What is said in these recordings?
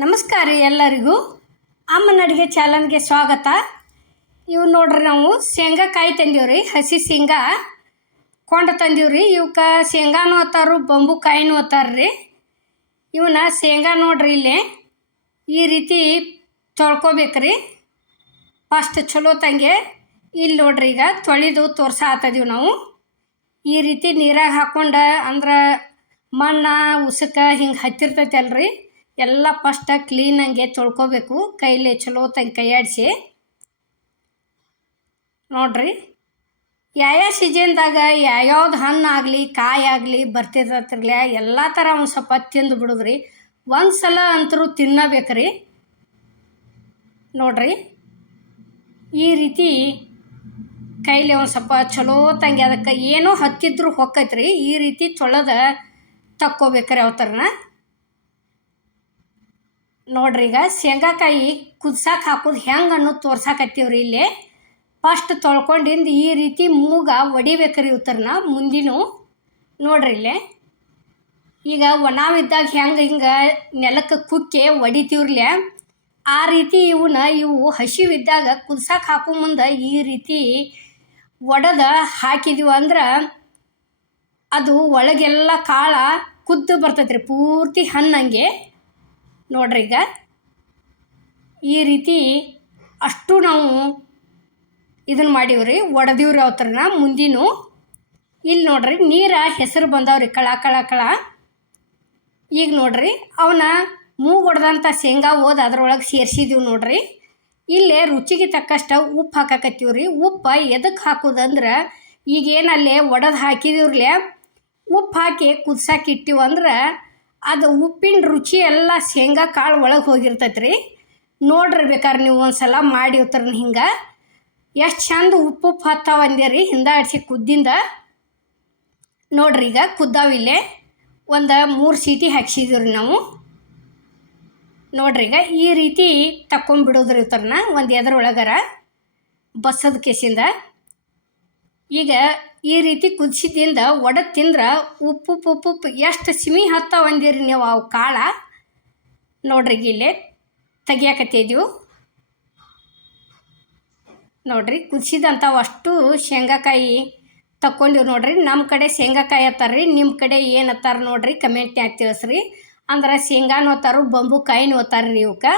ನಮಸ್ಕಾರ ರೀ ಎಲ್ಲರಿಗೂ. ಅಮ್ಮನ ಅಡುಗೆ ಚಾಲನ್ಗೆ ಸ್ವಾಗತ. ಇವು ನೋಡ್ರಿ ನಾವು ಶೇಂಗಾಕಾಯಿ ರೀ ಹಸಿ ಶೇಂಗಾ ಕೊಂಡ ರೀ ಇವಕ್ಕೆ ಶೇಂಗಾನು ಅತ್ತಾರು ಬಂಬು ಕಾಯಿನೂ ರೀ ಇವನ್ನ ಶೇಂಗಾ ನೋಡ್ರಿ ಇಲ್ಲಿ. ಈ ರೀತಿ ತೊಳ್ಕೊಬೇಕ್ರಿ. ಫಸ್ಟ್ ಚಲೋ ತಂಗೆ. ಇಲ್ಲಿ ನೋಡ್ರಿ ಈಗ ತೊಳೆದು ತೋರ್ಸಾತದೀವಿ ನಾವು. ಈ ರೀತಿ ನೀರಾಗ ಹಾಕ್ಕೊಂಡು ಅಂದ್ರೆ ಮಣ್ಣು, ಉಸುಕ ಹಿಂಗೆ ಹತ್ತಿರ್ತೈತೆ ಅಲ್ರಿ ಎಲ್ಲ ಫಸ್ಟ್ ಕ್ಲೀನಂಗೆ ತೊಳ್ಕೊಬೇಕು. ಕೈಲಿ ಚಲೋ ತಂಗೆ ಕೈಯಾಡಿಸಿ ನೋಡ್ರಿ. ಯಾವ್ಯಾವ ಸೀಜನ್ದಾಗ ಯಾವ್ಯಾವ್ದು ಹಣ್ಣು ಆಗಲಿ, ಕಾಯಿ ಆಗಲಿ ಬರ್ತಿರ್ತೈತಿರ್ಲ ಎಲ್ಲ ಥರ ಒಂದು ಸ್ವಲ್ಪ ತಿಂದು ಬಿಡುದ್ರಿ. ಒಂದು ಸಲ ಅಂತರೂ ತಿನ್ನಬೇಕ್ರಿ. ನೋಡ್ರಿ. ಈ ರೀತಿ ಕೈಲಿ ಒಂದು ಸ್ವಲ್ಪ ಚಲೋ ತಂಗಿ ಅದಕ್ಕೆ ಏನೋ ಹತ್ತಿದ್ರೂ ಹೊಕ್ಕೈತ್ರಿ. ಈ ರೀತಿ ತೊಳೆದ ತಕ್ಕೋಬೇಕ್ರಿ ಯಾವ ಥರನ ನೋಡ್ರಿ ಈಗ ಶೇಂಗಾಕಾಯಿ ಕುದ್ಸಕ್ಕೆ ಹಾಕೋದು ಹೆಂಗೆ ಅನ್ನೋದು ತೋರ್ಸಾಕತ್ತೀವ್ರಿ ಇಲ್ಲಿ. ಫಸ್ಟ್ ತೊಳ್ಕೊಂಡಿಂದ ಈ ರೀತಿ ಮೂಗ ಒಡಿಬೇಕ್ರಿ ಉತ್ತರನ ಮುಂದಿನ. ನೋಡ್ರಿ ಇಲ್ಲಿ. ಈಗ ಒಣವಿದ್ದಾಗ ಹೆಂಗೆ ಹಿಂಗೆ ನೆಲಕ್ಕೆ ಕುಕ್ಕೆ ಒಡಿತೀವ್ರಲೆ ಆ ರೀತಿ ಇವನ್ನ ಇವು ಹಸಿವಿದ್ದಾಗ ಕುದ್ಸಕ್ಕೆ ಹಾಕೋ ಮುಂದೆ ಈ ರೀತಿ ಒಡೆದ ಹಾಕಿದೀವಿ ಅಂದ್ರೆ ಅದು ಒಳಗೆಲ್ಲ ಕಾಳ ಕುದ್ದು ಬರ್ತೈತ್ರಿ ಪೂರ್ತಿ ಹಣ್ಣಂಗೆ. ನೋಡ್ರಿ ಈಗ. ಈ ರೀತಿ ಅಷ್ಟು ನಾವು ಇದನ್ನು ಮಾಡೀವ್ರಿ, ಒಡೆದೀವ್ರಿ ಅವತ್ರನ ಮುಂದಿನ. ಇಲ್ಲಿ ನೋಡ್ರಿ, ನೀರ ಹೆಸರು ಬಂದವ್ರಿ ಕಳ ಕಳ ಕಳ. ಈಗ ನೋಡ್ರಿ ಅವನ್ನ ಮೂಗು ಹೊಡೆದಂಥ ಶೇಂಗಾ ಓದ್ ಅದ್ರೊಳಗೆ ಸೇರಿಸಿದೀವಿ ನೋಡ್ರಿ. ಇಲ್ಲೇ ರುಚಿಗೆ ತಕ್ಕಷ್ಟು ಉಪ್ಪು ಹಾಕಾಕತ್ತೀವ್ರಿ. ಉಪ್ಪು ಎದಕ್ಕೆ ಹಾಕೋದಂದ್ರೆ ಈಗೇನಲ್ಲಿ ಒಡೆದು ಹಾಕಿದೀವ್ರಲೆ, ಉಪ್ಪು ಹಾಕಿ ಅಂದ್ರೆ ಅದು ಉಪ್ಪಿನ ರುಚಿ ಎಲ್ಲ ಶೇಂಗಾ ಕಾಳು ಒಳಗೆ ಹೋಗಿರ್ತೈತೆ ರೀ ನೋಡ್ರಿ ಬೇಕಾದ್ರೆ ನೀವು ಒಂದು ಸಲ ಮಾಡಿ ಉತ್ತರನ ಹಿಂಗೆ. ಎಷ್ಟು ಚಂದ ಉಪ್ಪು ಉಪ್ಪು ಹತ್ತಾವ ಅಂದ್ಯರಿ ಹಿಂದೆ ಆಡಿಸಿ ಕುದ್ದಿಂದ. ನೋಡ್ರಿ ಈಗ ಕುದ್ದಾವಿಲ್ಲೇ ಒಂದು ಮೂರು ಸೀಟಿ ಹಾಕ್ಸಿದೀವಿ ನಾವು. ನೋಡ್ರಿ ಈಗ ಈ ರೀತಿ ತಕ್ಕೊಂಬಿಡೋದ್ರಿ ಇವ್ರನ್ನ ಒಂದು ಎದ್ರೊಳಗರ. ಬಸದ ಕೇಸಿಂದ. ಈಗ ಈ ರೀತಿ ಕುದಿಸಿದ್ದಿಂದ ಒಡ ತಿಂದ್ರೆ ಉಪ್ಪು ಉಪ್ಪು ಎಷ್ಟು ಸಿಮಿ ಹತ್ತಾವ ಅಂದಿರಿ ನೀವು ಅವು ಕಾಳ? ನೋಡ್ರಿ ಇಲ್ಲೇ ತೆಗಿಯಾಕತ್ತಿದ್ದೀವಿ ನೋಡ್ರಿ ಕುದಿಸಿದಂಥವು ಅಷ್ಟು ಶೇಂಗಾಕಾಯಿ ತಕ್ಕೊಂಡಿವಿ ನೋಡ್ರಿ. ನಮ್ಮ ಕಡೆ ಶೇಂಗಾಕಾಯಿ ಅತ್ತಾರ್ರಿ ನಿಮ್ಮ ಕಡೆ ಏನು ಅತ್ತಾರ ನೋಡ್ರಿ ಕಮೆಂಟ್ನ್ಯಾಗ ತಿಳಿಸ್ರಿ. ಅಂದ್ರೆ ಶೇಂಗಾನು ಅತ್ತಾರು ಬಂಬು ಕಾಯಿನ ಅತ್ತಾರ್ರಿ ಇವಕ್ಕೆ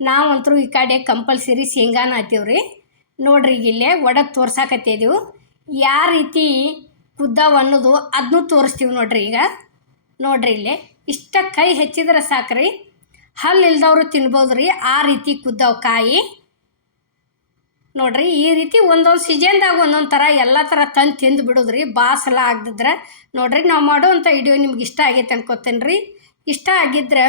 ನಾವಂತರೂ ಈ ಕಡೆ ಕಂಪಲ್ಸರಿ ಶೇಂಗಾನ ಹತ್ತೀವ್ರಿ. ನೋಡ್ರಿ ಇಲ್ಲೇ ಒಡೆದು ತೋರ್ಸಾಕತ್ತಿದ್ದೀವಿ ಯಾವ ರೀತಿ ಉದ್ದವ ಅನ್ನೋದು ಅದನ್ನೂ ತೋರಿಸ್ತೀವಿ ನೋಡ್ರಿ ಈಗ. ನೋಡ್ರಿ ಇಲ್ಲಿ. ಇಷ್ಟ ಕೈ ಹೆಚ್ಚಿದ್ರೆ ಸಾಕ್ರಿ. ಹಲ್ಲು ಇಲ್ದವರು ತಿನ್ಬೋದು ರೀ ಆ ರೀತಿ ಕುದ್ದಾವ ಕಾಯಿ. ನೋಡ್ರಿ, ಈ ರೀತಿ ಒಂದೊಂದು ಸೀಸನ್ದಾಗ ಒಂದೊಂದು ಥರ ಎಲ್ಲ ಥರ ತಂದು ತಿಂದು ಬಿಡೋದ್ರಿ. ಬಾಸಲ ಆಗದಿದ್ರೆ. ನೋಡ್ರಿ, ನಾವು ಮಾಡೋವಂಥ ವಿಡಿಯೋ ನಿಮ್ಗೆ ಇಷ್ಟ ಆಗೈತೆ ಅನ್ಕೋತೇನೆ ರೀ ಇಷ್ಟ ಆಗಿದ್ರೆ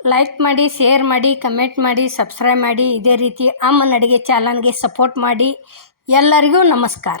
ಲೈಕ್ ಮಾಡಿ ಶೇರ್ ಮಾಡಿ ಕಮೆಂಟ್ ಮಾಡಿ ಸಬ್ಸ್ಕ್ರೈಬ್ ಮಾಡಿ. ಇದೇ ರೀತಿ ಅಮ್ಮನ ಅಡುಗೆ ಚಾನಲ್ಗೆ ಸಪೋರ್ಟ್ ಮಾಡಿ. ಎಲ್ಲರಿಗೂ ನಮಸ್ಕಾರ.